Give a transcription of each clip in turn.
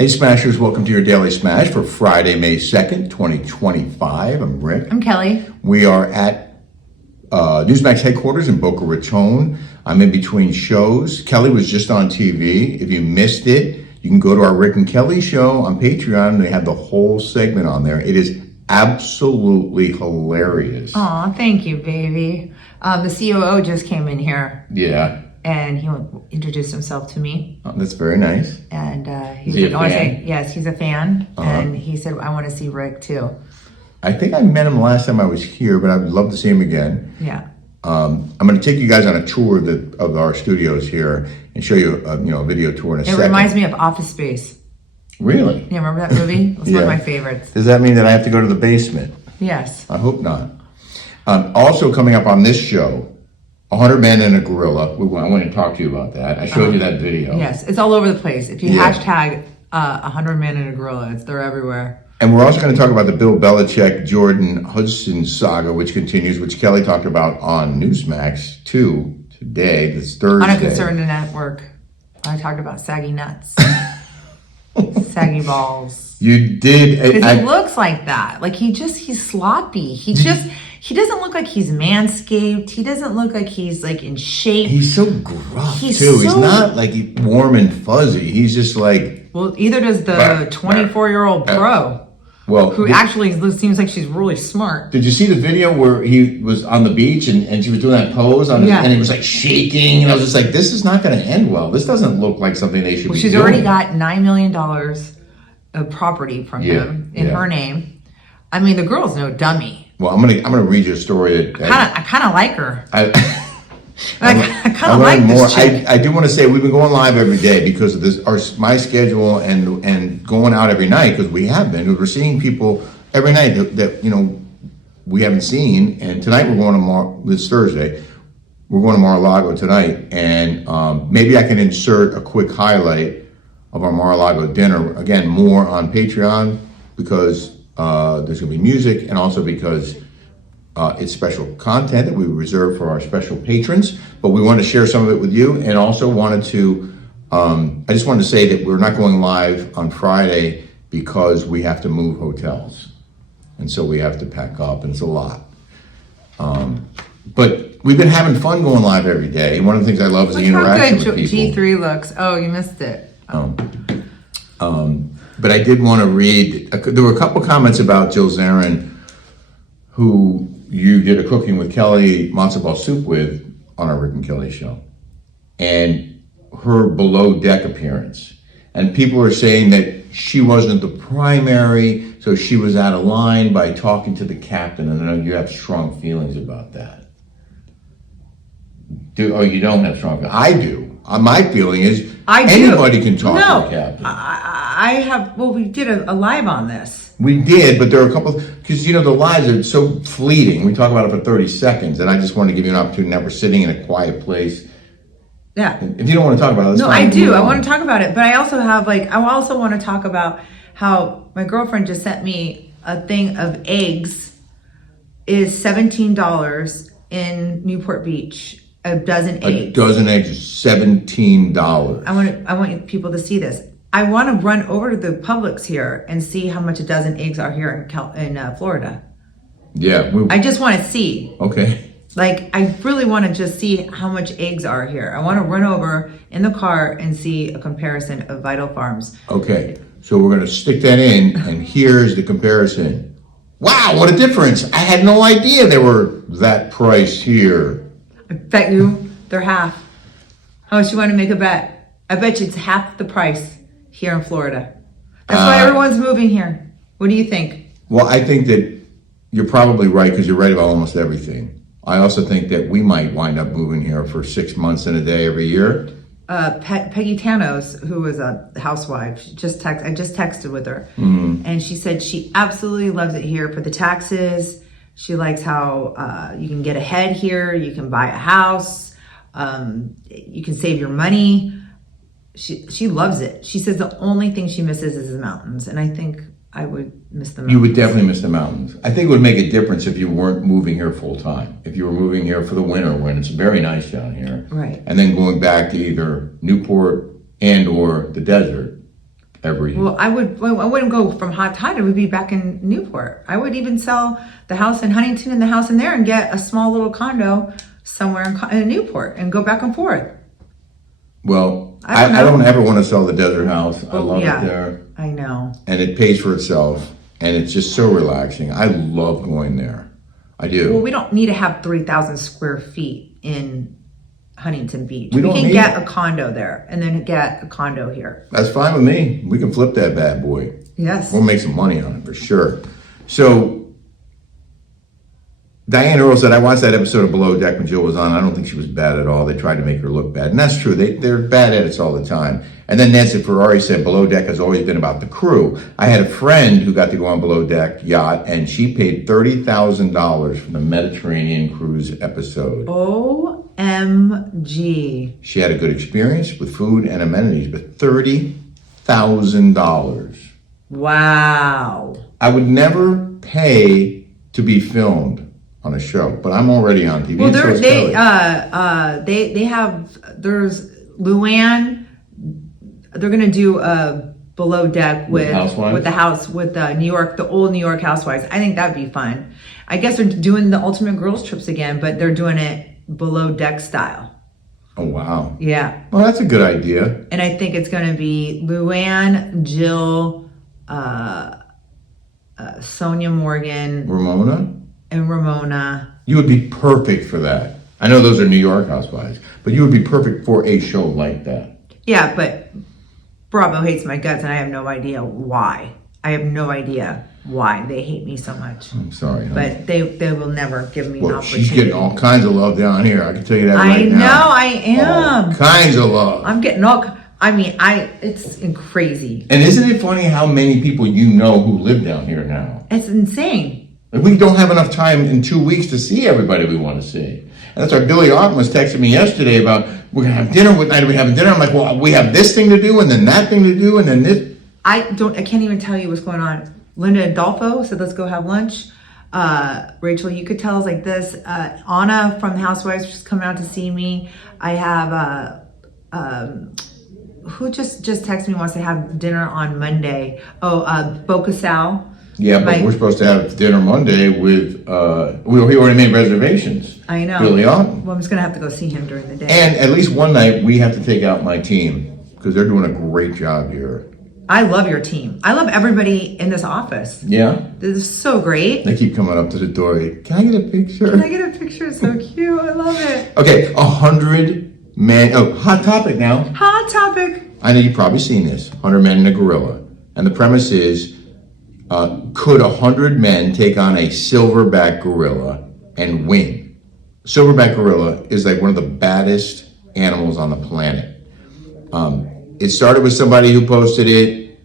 Hey Smashers, welcome to your Daily Smash for Friday, May 2nd, 2025. I'm Rick. I'm Kelly. We are at Newsmax headquarters in Boca Raton. I'm in between shows. Kelly was just on TV. If you missed it, you can go to our Rick and Kelly show on Patreon. They have the whole segment on there. It is absolutely hilarious. Aw, thank you, baby. The COO just came in here. Yeah. And he introduced himself to me. Oh, that's very nice. And is he a fan? Yes, he's a fan. And he said, I want to see Rick too. I think I met him last time I was here, but I would love to see him again. Yeah. I'm going to take you guys on a tour of our studios here and show you a video tour in a second. It reminds me of Office Space. Really? Yeah, remember that movie? It was one of my favorites. Does that mean that I have to go to the basement? Yes. I hope not. Also coming up on this show, 100 Men and a Gorilla. I want to talk to you about that. I showed you that video. Yes, it's all over the place. If you hashtag 100 Men and a Gorilla, they're everywhere. And we're also going to talk about the Bill Belichick, Jordan, Hudson saga, which continues, which Kelly talked about on Newsmax 2 today, this Thursday. On a Concerned Network, I talked about saggy nuts. Saggy balls. You did. Because he looks like that. Like he's sloppy. He doesn't look like he's manscaped. He doesn't look like he's like in shape. He's so gruff too. He's not like warm and fuzzy. He's just like. Well, either does the 24-year-old pro. Well, who actually seems like she's really smart. Did you see the video where he was on the beach and she was doing that pose and he was like shaking, and I was just like, this is not going to end well. This doesn't look like something they should be she's doing. Already got $9 million of property from him in her name. I mean, the girl's no dummy. Well, I'm gonna read you a story that I kind of like her. I kind of like more. This chick. I do want to say we've been going live every day because of this. My schedule and going out every night because we have been. We're seeing people every night that we haven't seen. And tonight we're going to this Thursday. We're going to Mar-a-Lago tonight, and maybe I can insert a quick highlight of our Mar-a-Lago dinner. Again, more on Patreon because there's going to be music, and also because it's special content that we reserve for our special patrons, but we want to share some of it with you, and also wanted to, I just wanted to say that we're not going live on Friday because we have to move hotels. And so we have to pack up, and it's a lot. But we've been having fun going live every day. And one of the things I love is the interaction with people. G3 looks. Oh, you missed it. But I did want to read, there were a couple comments about Jill Zarin, who you did a Cooking with Kelly matzo ball soup with on our Rick and Kelly show, and her below deck appearance. And people are saying that she wasn't the primary, so she was out of line by talking to the captain. And I know you have strong feelings about that. You don't have strong feelings? I do. My feeling is anybody can talk to the captain. I have, we did a live on this. We did, but there are a couple, because the lives are so fleeting. We talk about it for 30 seconds, and I just wanted to give you an opportunity. Now we're sitting in a quiet place. Yeah. If you don't want to talk about it, that's fine. No, I do. I want to talk about it, but I also have I also want to talk about how my girlfriend just sent me a thing of eggs is $17 in Newport Beach. A dozen eggs. A dozen eggs is $17. I want people to see this. I want to run over to the Publix here and see how much a dozen eggs are here in Florida. Yeah. I just want to see. Okay. I really want to just see how much eggs are here. I want to run over in the car and see a comparison of Vital Farms. Okay. So we're going to stick that in, and here's the comparison. Wow, what a difference. I had no idea they were that priced here. I bet you they're half. How much you want to make a bet? I bet you it's half the price here in Florida. That's why everyone's moving here. What do you think? Well, I think that you're probably right because you're right about almost everything. I also think that we might wind up moving here for 6 months and a day every year. Peggy Tanos, who was a housewife, I just texted with her, and she said she absolutely loves it here for the taxes. She likes how you can get ahead here, you can buy a house, you can save your money. She loves it. She says the only thing she misses is the mountains, and I think I would miss the mountains. You would definitely miss the mountains. I think it would make a difference if you weren't moving here full time. If you were moving here for the winter when it's very nice down here. Right. And then going back to either Newport and or the desert. Well, I wouldn't go from Hot Tide. It would be back in Newport. I would even sell the house in Huntington and the house in there and get a small little condo somewhere in Newport and go back and forth. Well, I don't ever want to sell the desert house. I love it there. I know. And it pays for itself. And it's just so relaxing. I love going there. I do. Well, we don't need to have 3,000 square feet in Huntington Beach. We can get a condo there and then get a condo here. That's fine with me. We can flip that bad boy. Yes. We'll make some money on it for sure. So Diane Earl said, I watched that episode of Below Deck when Jill was on. I don't think she was bad at all. They tried to make her look bad. And that's true. They're bad edits all the time. And then Nancy Ferrari said, Below Deck has always been about the crew. I had a friend who got to go on Below Deck yacht, and she paid $30,000 for the Mediterranean cruise episode. OMG. She had a good experience with food and amenities, but $30,000. Wow. I would never pay to be filmed on a show, but I'm already on TV. Well, there's Luann. They're gonna do a Below Deck with the New York, the old New York Housewives. I think that'd be fun. I guess they're doing the Ultimate Girls Trips again, but they're doing it Below Deck style. Oh wow! Yeah. Well, that's a good idea. And I think it's gonna be Luann, Jill, Sonia Morgan, Ramona. You would be perfect for that. I know those are New York Housewives, but you would be perfect for a show like that. Yeah, but Bravo hates my guts, and I have no idea why. I have no idea why they hate me so much. I'm sorry, but they will never give me an opportunity. She's getting all kinds of love down here. I can tell you that right now. I know, I am. All kinds of love. I'm getting it's crazy. And isn't it funny how many people you know who live down here now? It's insane. We don't have enough time in 2 weeks to see everybody we want to see. And that's why Billy Arden was texting me yesterday about, we're going to have dinner. What night are we having dinner? I'm like, well, we have this thing to do, and then that thing to do, and then this. I can't even tell you what's going on. Linda Adolfo said, let's go have lunch. Rachel, you could tell us like this. Anna from the Housewives just coming out to see me. I have, who just texted me, wants to have dinner on Monday. Boca Sal. Yeah, but we're supposed to have dinner Monday with, we already made reservations. I know. Billy Arden. Well, I'm just going to have to go see him during the day. And at least one night, we have to take out my team, because they're doing a great job here. I love your team. I love everybody in this office. Yeah? This is so great. They keep coming up to the door. Can I get a picture? Can I get a picture? It's so cute. I love it. Okay, 100 men. Oh, hot topic now. Hot topic. I know you've probably seen this. 100 men and a gorilla. And the premise is, could 100 men take on a silverback gorilla and win? Silverback gorilla is like one of the baddest animals on the planet. It started with somebody who posted it,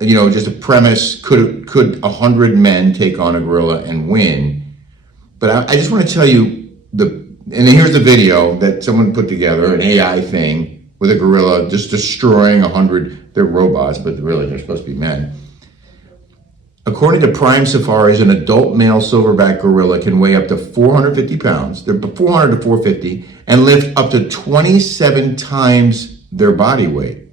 just a premise, could 100 men take on a gorilla and win? But I just want to tell you, and here's the video that someone put together, an AI thing, with a gorilla just destroying 100, they're robots, but really they're supposed to be men. According to Prime Safaris, an adult male silverback gorilla can weigh up to 450 pounds, they're 400 to 450, and lift up to 27 times their body weight.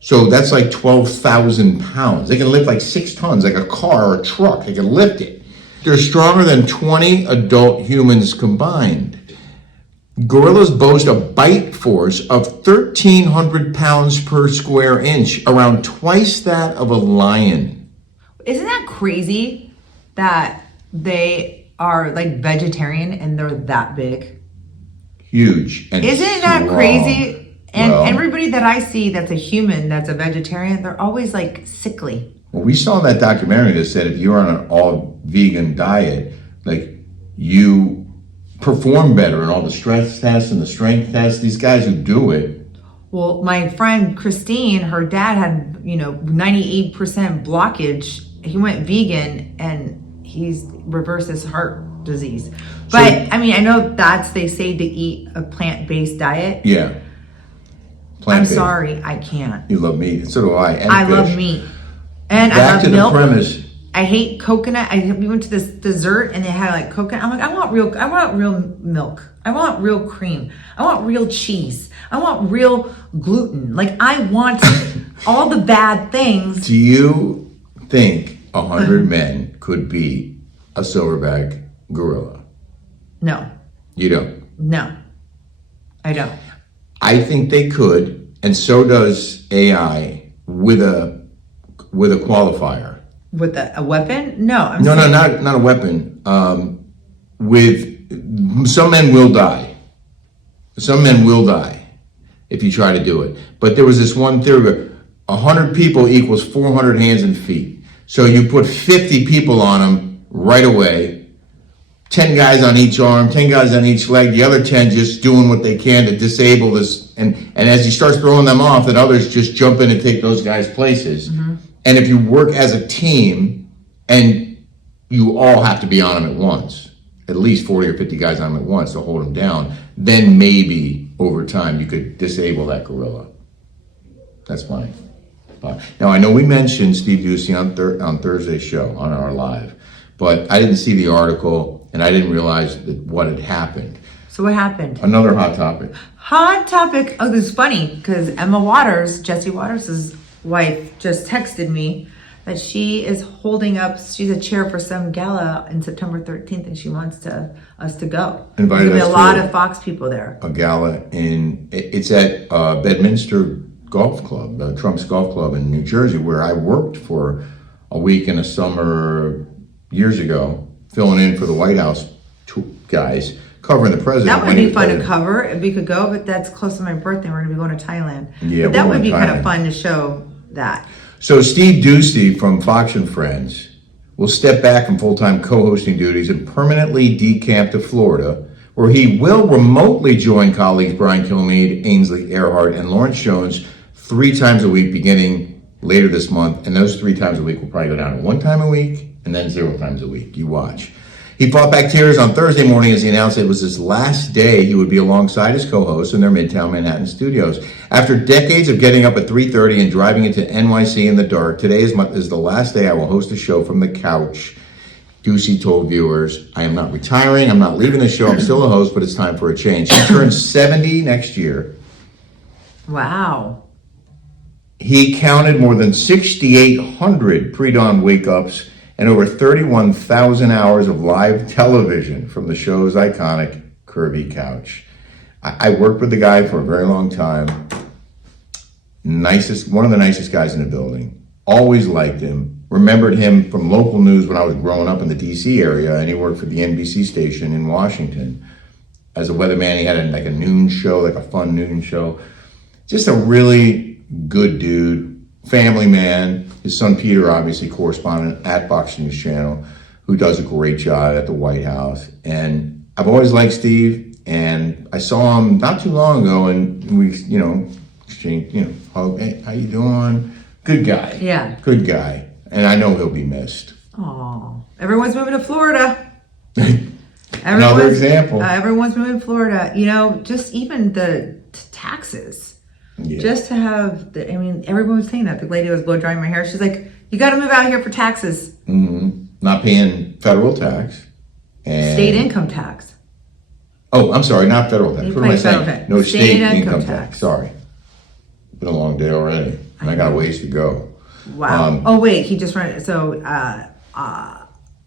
So that's like 12,000 pounds. They can lift like 6 tons, like a car or a truck. They can lift it. They're stronger than 20 adult humans combined. Gorillas boast a bite force of 1,300 pounds per square inch, around twice that of a lion. Isn't that crazy that they are like vegetarian and they're that big? Huge. And isn't that crazy? And everybody that I see that's a human, that's a vegetarian, they're always like sickly. Well, we saw that documentary that said if you're on an all vegan diet, like you perform better in all the stress tests and the strength tests. These guys who do it. Well, my friend Christine, her dad had, 98% blockage. He went vegan and he's reversed his heart disease. But I know they say to eat a plant-based diet. Yeah. I'm sorry, I can't. You love meat. So do I. And I fish. love meat. And Back I love to milk. the premise. I hate coconut. We went to this dessert and they had like coconut. I'm like, I want real milk. I want real cream. I want real cheese. I want real gluten. Like I want all the bad things. Do you think 100 men could beat a silverback gorilla? No. You don't? No. I don't. I think they could, and so does AI with a qualifier. With a weapon? No. No, not a weapon. With some men will die. Some men will die if you try to do it. But there was this one theory where 100 people equals 400 hands and feet. So you put 50 people on them right away, 10 guys on each arm, 10 guys on each leg, the other 10 just doing what they can to disable this. And as he starts throwing them off, then others just jump in and take those guys' places. Mm-hmm. And if you work as a team and you all have to be on them at once, at least 40 or 50 guys on them at once to hold them down, then maybe over time you could disable that gorilla. That's my thought. Now, I know we mentioned Steve Doocy on Thursday's show, on our live, but I didn't see the article and I didn't realize what had happened. So what happened? Another hot topic. Hot topic. Oh, this is funny because Emma Waters, Jesse Waters' wife, just texted me that she is holding up, she's a chair for some gala in September 13th and she wants us to go. Invited There'll be us a to lot of Fox people there. A gala it's at Bedminster Golf Club, Trump's Golf Club in New Jersey, where I worked for a week in the summer years ago, filling in for the White House guys, covering the president. That would be fun to cover if we could go, but that's close to my birthday. We're going to be going to Thailand. Yeah, but that would be kind of fun to show that. So Steve Doocy from Fox and Friends will step back from full-time co-hosting duties and permanently decamp to Florida, where he will remotely join colleagues Brian Kilmeade, Ainsley Earhart, and Lawrence Jones 3 times a week beginning later this month. And those 3 times a week will probably go down to 1 time a week and then 0 times a week. You watch. He fought back tears on Thursday morning as he announced it was his last day he would be alongside his co-hosts in their Midtown Manhattan studios. After decades of getting up at 3:30 and driving into NYC in the dark, today is the last day I will host a show from the couch. Doocy told viewers, I am not retiring, I'm not leaving the show, I'm still a host, but it's time for a change. He turns 70 next year. Wow. He counted more than 6,800 pre-dawn wake-ups and over 31,000 hours of live television from the show's iconic Kirby couch. I worked with the guy for a very long time. One of the nicest guys in the building. Always liked him. Remembered him from local news when I was growing up in the DC area, and he worked for the NBC station in Washington. As a weatherman, he had a noon show, like a fun noon show. Just a really good dude, family man. His son Peter, obviously correspondent at Fox News Channel, who does a great job at the White House. And I've always liked Steve, and I saw him not too long ago, and we, exchanged, hug, hey, how you doing? Good guy. Yeah. Good guy. And I know he'll be missed. Oh, everyone's moving to Florida. Another example. Everyone's moving to Florida. Just even the taxes. Yeah. Just to have everyone was saying that. The lady was blow drying my hair. She's like, you got to move out here for taxes. Mm-hmm. Not paying federal tax. And state income tax. Oh, I'm sorry, not federal tax. What am I saying? Tax. No, state income tax. Sorry. Been a long day already. And I got a ways to go. Wow. Oh, wait, he just ran. So,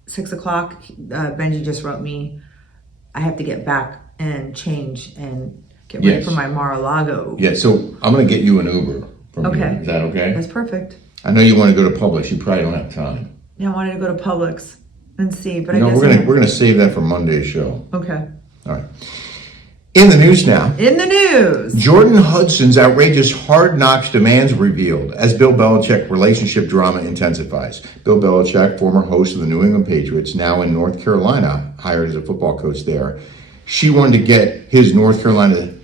6 o'clock, Benji just wrote me, I have to get back and change and get ready for my Mar-a-Lago. Yeah, so I'm going to get you an Uber from here. Is that okay? That's perfect. I know you want to go to Publix. You probably don't have time. Yeah, I wanted to go to Publix and see, but I guess we're gonna save that for Monday's show. Okay. All right. In the news now. In the news. Jordan Hudson's outrageous Hard Knocks demands revealed as Bill Belichick relationship drama intensifies. Bill Belichick, former host of the New England Patriots, now in North Carolina, hired as a football coach there. She wanted to get his North Carolina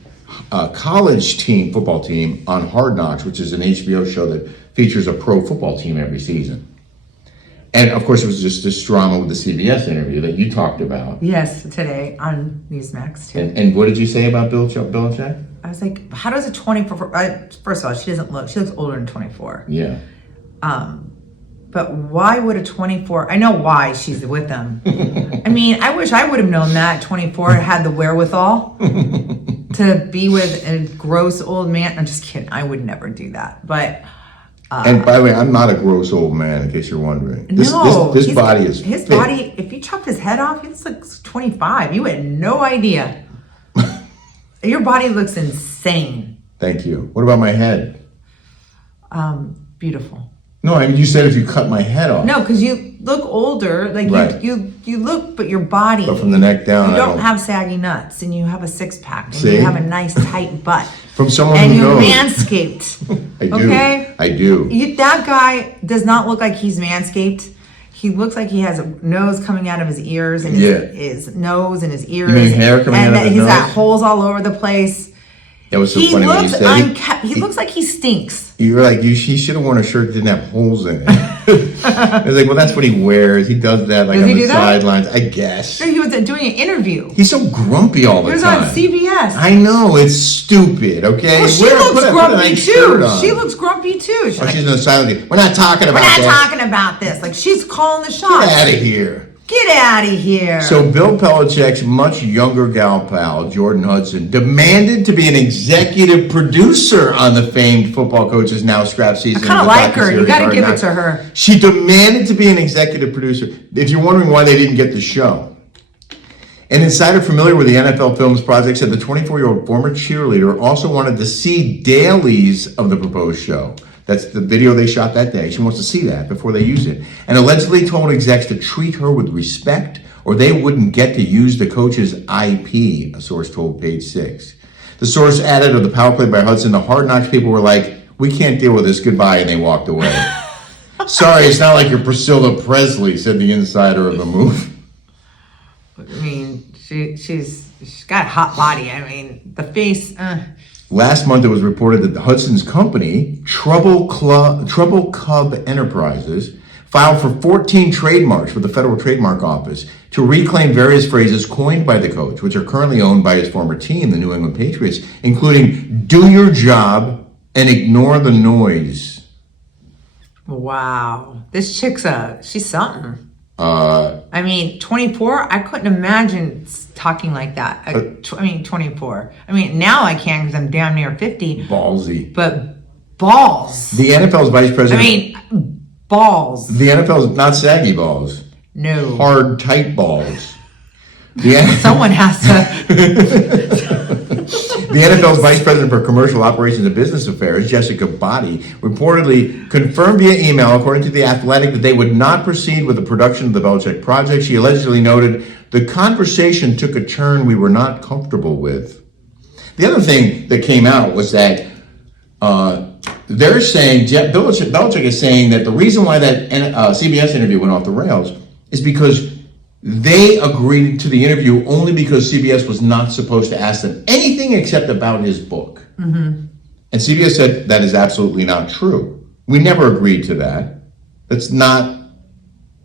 college football team on Hard Knocks, which is an HBO show that features a pro football team every season. And of course, it was just this drama with the CBS interview that you talked about. Yes, today on Newsmax too. And what did you say about Belichick? I was like, how does a 24? First of all, she looks older than 24. Yeah. But why would a 24? I know why she's with him. I mean, I wish I would have known that 24 had the wherewithal to be with a gross old man. I'm just kidding. I would never do that. But and by the way, I'm not a gross old man, in case you're wondering. This body is his fit. body. If you chopped his head off, he looks like 25. You had no idea. Your body looks insane. Thank you. What about my head? Beautiful. No, I mean, you said if you cut my head off. No, because you look older. Like Right. you look, but your body. But from the neck down, you I don't don't have saggy nuts, and you have a six pack, and See? you have a nice tight butt. From someone and who you're knows. manscaped. I do. Okay? I do. That guy does not look like he's manscaped. He looks like he has a nose coming out of his ears and his nose and his ears. You mean hair coming out of his he's nose? got holes all over the place. It was so He funny when you looks said unkept. He looks like he stinks. You were like, he should have worn a shirt that didn't have holes in it. I was like, well, that's what he wears. He does that like Does on he the do that? sidelines, I guess. He was doing an interview. He's so grumpy all the He was time. on CBS. I know, it's stupid, okay? Well, she Put looks a grumpy nice shirt too. on. She looks grumpy too. She's Oh, like, she's in the silent. We're not talking about we're not that. talking about this. Like, she's calling the shots. Get out of here. Get out of here. So Bill Belichick's much younger gal pal, Jordan Hudson, demanded to be an executive producer on the famed football coach's now scrap season. I kind of like her. You got to give it to her. She demanded to be an executive producer. If you're wondering why they didn't get the show. An insider familiar with the NFL Films project said the 24-year-old former cheerleader also wanted to see dailies of the proposed show. That's the video they shot that day. She wants to see that before they use it. And allegedly told execs to treat her with respect or they wouldn't get to use the coach's IP, a source told Page 6. The source added of the power play by Hudson, the Hard Knocks people were like, we can't deal with this, goodbye, and they walked away. Sorry, it's not like you're Priscilla Presley, said the insider of the move. I mean, she's got a hot body. I mean, the face. Last month, it was reported that Hudson's company, Trouble Cub Enterprises, filed for 14 trademarks with the Federal Trademark Office to reclaim various phrases coined by the coach, which are currently owned by his former team, the New England Patriots, including "do your job" and "ignore the noise." Wow, this chick's she's something. I mean, 24. I couldn't imagine talking like that. I mean, 24. I mean, now I can because I'm damn near 50. Ballsy. But balls. The NFL's vice president. I mean, balls. The NFL's not saggy balls. No. Hard, tight balls. Someone has to. The NFL's Vice President for Commercial Operations and Business Affairs, Jessica Botti, reportedly confirmed via email, according to The Athletic, that they would not proceed with the production of the Belichick project. She allegedly noted, the conversation took a turn we were not comfortable with. The other thing that came out was that they're saying, Belichick is saying that the reason why that CBS interview went off the rails is because they agreed to the interview only because CBS was not supposed to ask them anything except about his book. Mm-hmm. And CBS said that is absolutely not true. We never agreed to that. That's not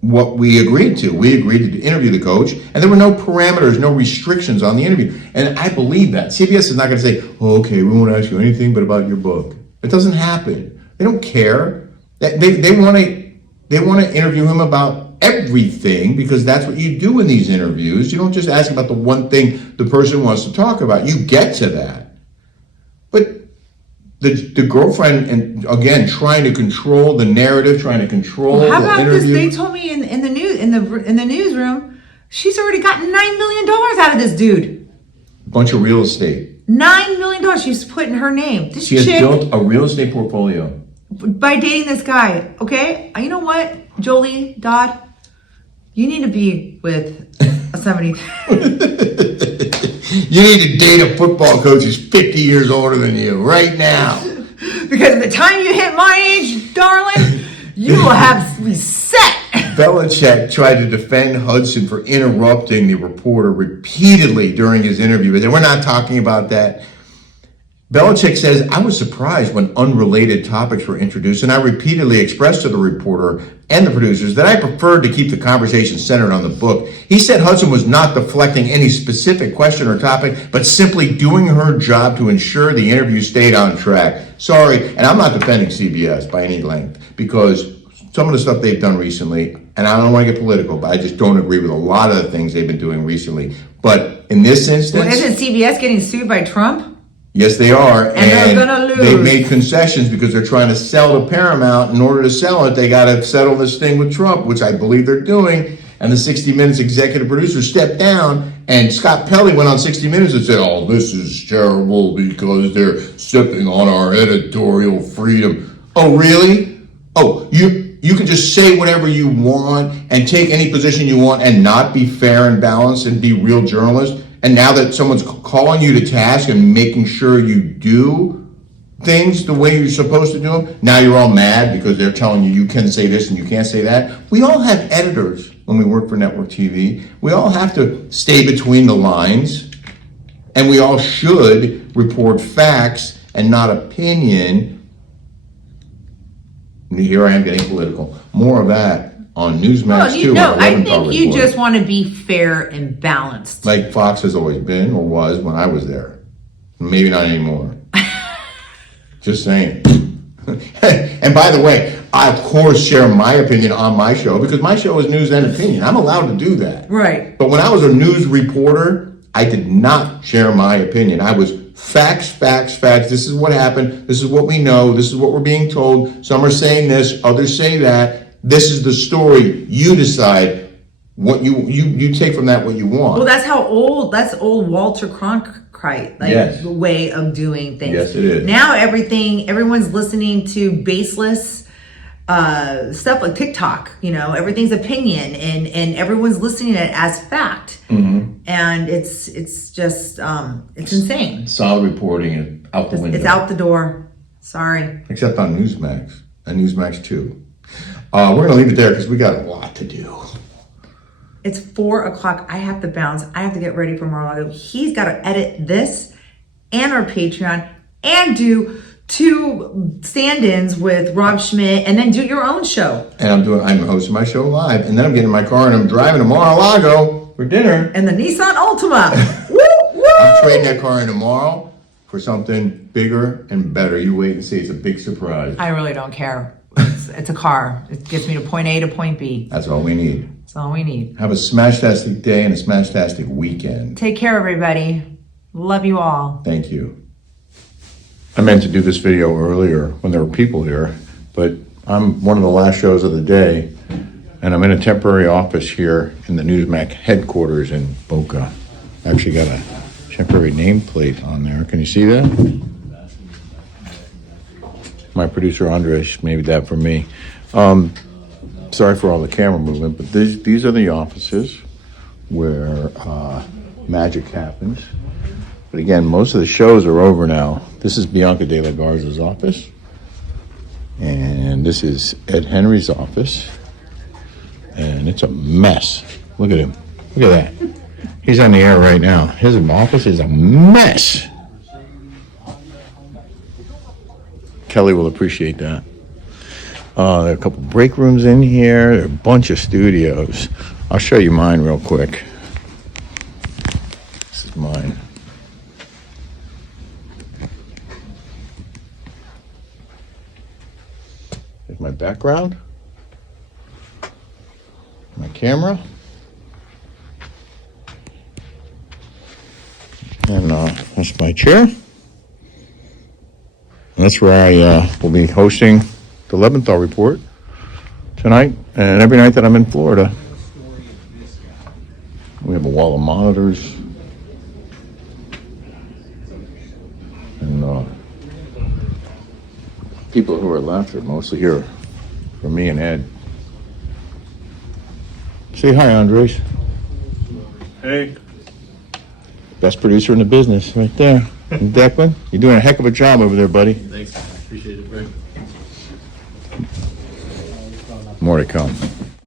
what we agreed to. We agreed to interview the coach, and there were no parameters, no restrictions on the interview. And I believe that. CBS is not going to say, oh, okay, we won't ask you anything but about your book. It doesn't happen. They don't care. They want to interview him about everything, because that's what you do in these interviews. You don't just ask about the one thing the person wants to talk about. You get to that. But the girlfriend, and again, trying to control the narrative, trying to control How the about interview. this? They told me in the newsroom, she's already gotten $9 million out of this dude. Bunch of real estate. $9 million she's put in her name. This She has chick, built a real estate portfolio. by dating this guy, okay? You know what, Jolie Dodd? You need to be with somebody. You need to date a football coach who's 50 years older than you right now. Because the time you hit my age, darling, you will have to be set. Belichick tried to defend Hudson for interrupting the reporter repeatedly during his interview. But we're not talking about that. Belichick says, I was surprised when unrelated topics were introduced, and I repeatedly expressed to the reporter and the producers that I preferred to keep the conversation centered on the book. He said Hudson was not deflecting any specific question or topic, but simply doing her job to ensure the interview stayed on track. Sorry, and I'm not defending CBS by any length, because some of the stuff they've done recently, and I don't want to get political, but I just don't agree with a lot of the things they've been doing recently. But in this instance... Well, isn't CBS getting sued by Trump? Yes, they are. And they're gonna lose. They've made concessions because they're trying to sell to Paramount. In order to sell it, they got to settle this thing with Trump, which I believe they're doing. And the 60 Minutes executive producer stepped down, and Scott Pelley went on 60 Minutes and said, oh, this is terrible because they're stepping on our editorial freedom. Oh, really? Oh, you can just say whatever you want and take any position you want and not be fair and balanced and be real journalist. And now that someone's calling you to task and making sure you do things the way you're supposed to do them, now you're all mad because they're telling you can say this and you can't say that. We all have editors when we work for network TV. We all have to stay between the lines, and we all should report facts and not opinion. And here I am getting political. More of that on Newsmax 2. I think you just want to be fair and balanced. Like Fox has always been or was when I was there. Maybe not anymore. Just saying. And by the way, I of course share my opinion on my show because my show is news and opinion. I'm allowed to do that. Right. But when I was a news reporter, I did not share my opinion. I was facts, facts, facts. This is what happened. This is what we know. This is what we're being told. Some are saying this, others say that. This is the story. You decide what you take from that what you want. Well, that's old Walter Cronkite Yes. way of doing things. Yes, it is. Now everyone's listening to baseless stuff like TikTok, everything's opinion and everyone's listening to it as fact. Mm-hmm. And it's just it's insane. Solid reporting is out the window. It's out the door. Sorry. Except on Newsmax and Newsmax 2. We're going to leave it there because we got a lot to do. It's 4:00. I have to bounce. I have to get ready for Mar-a-Lago. He's got to edit this and our Patreon and do 2 stand-ins with Rob Schmidt and then do your own show. And I'm hosting my show live, and then I'm getting in my car and I'm driving to Mar-a-Lago for dinner. And the Nissan Altima. Woo, woo! I'm trading that car in tomorrow for something bigger and better. You wait and see. It's a big surprise. I really don't care. It's a car. It gets me to point A to point B. That's all we need. That's all we need. Have a smash-tastic day and a smash-tastic weekend. Take care, everybody. Love you all. Thank you. I meant to do this video earlier when there were people here, but I'm one of the last shows of the day, and I'm in a temporary office here in the Newsmax headquarters in Boca. I actually got a temporary nameplate on there. Can you see that? My producer Andres made that for me. Sorry for all the camera movement, but these are the offices where magic happens. But again, most of the shows are over now. This is Bianca De La Garza's office. And this is Ed Henry's office. And it's a mess. Look at him. Look at that. He's on the air right now. His office is a mess. Kelly will appreciate that. There are a couple break rooms in here. There are a bunch of studios. I'll show you mine real quick. This is mine. Here's my background. My camera. And that's my chair. That's where I will be hosting the Leventhal Report tonight and every night that I'm in Florida. We have a wall of monitors. And people who are left are mostly here for me and Ed. Say hi, Andres. Hey. Best producer in the business right there. And Declan, you're doing a heck of a job over there, buddy. Thanks. Appreciate it, Greg. More to come.